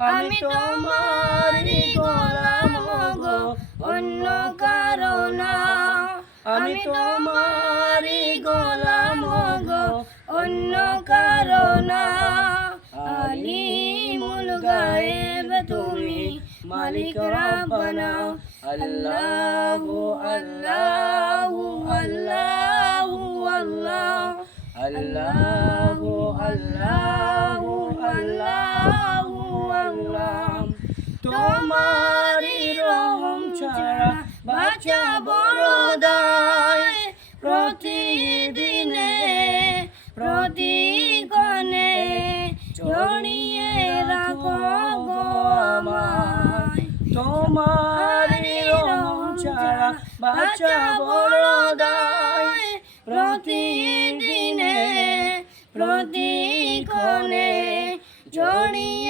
আমি তোমারই গোলাম গো অন্য কারও না। আমি তোমারই গোলাম গো অন্য কারও না। কারণা আলিমুল গায়েব তুমি মালিক রাব্বানা। আল্লাহু আল্লাহু আল্লাহু আল্লাহ। আল্লাহু আল্লাহু আল্লাহ। বড়দায় প্রতিদিনে প্রতিগণে জড়িয়ে রাখো গোমায় তোমার ছাড়া বাচ্চা বড়দায় প্রতিদিনে প্রতিক্ষণে জড়িয়ে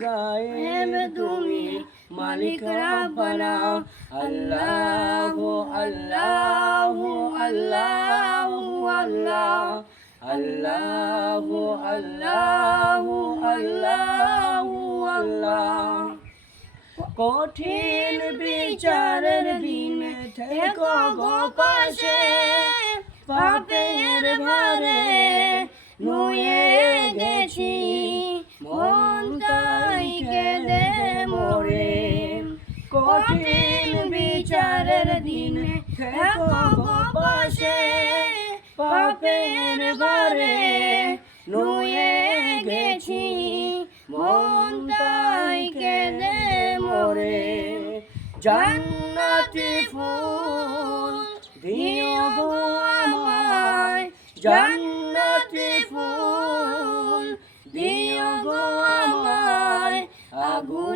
গায়ে তুমি মালিক রাব্বানা। আল্লাহ, আল্লাহু আল্লাহু, আল্লাহ। আল্লাহ, আল্লাহু আল্লাহু, আল্লাহ। কঠিন বিচারের দিন থেকে পাশে, পাপের ভারে নুয়ে গেছি। মন কঠিন বিচারের দিনে থেকো পাপের ভারে নুয়ে গেছি, মন তাই কেঁদে মরে। জান্নাতি ফুল, দিও গো জান্নাতি ফুল, দিও গো আগুনে